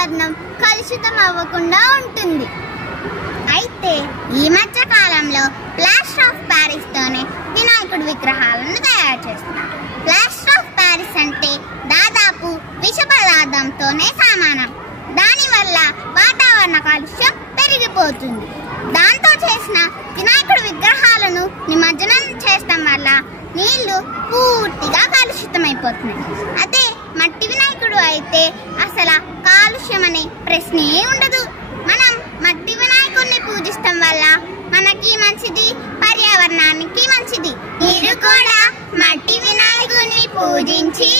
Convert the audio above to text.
పర్యావరణం కలుషితం అవ్వకుండా ఉంటుంది. అయితే ఈ మధ్య కాలంలో ప్లాస్టర్ ఆఫ్ ప్యారిస్ తోనే వినాయకుడి విగ్రహాలను తయారు చేస్తున్నారు. ప్లాస్టర్ ఆఫ్ ప్యారిస్ అంటే దాదాపు విష పదార్థంతోనే సమానం. దానివల్ల వాతావరణ కాలుష్యం పెరిగిపోతుంది. దాంతో చేసిన వినాయకుడి విగ్రహాలను నిమజ్జనం చేస్తాం వల్ల నీళ్లు పూర్తిగా కాలుష్యమైపోతున్నాయి. అదే మట్టి వినాయకుడు అయితే అసలు కాలుష్యం అనే ప్రశ్నే ఉండదు. మనం మట్టి వినాయకుడిని పూజిస్తాం వల్ల మనకి మంచిది, పర్యావరణానికి మంచిది. మీరు కూడా మట్టి వినాయకుడిని పూజించి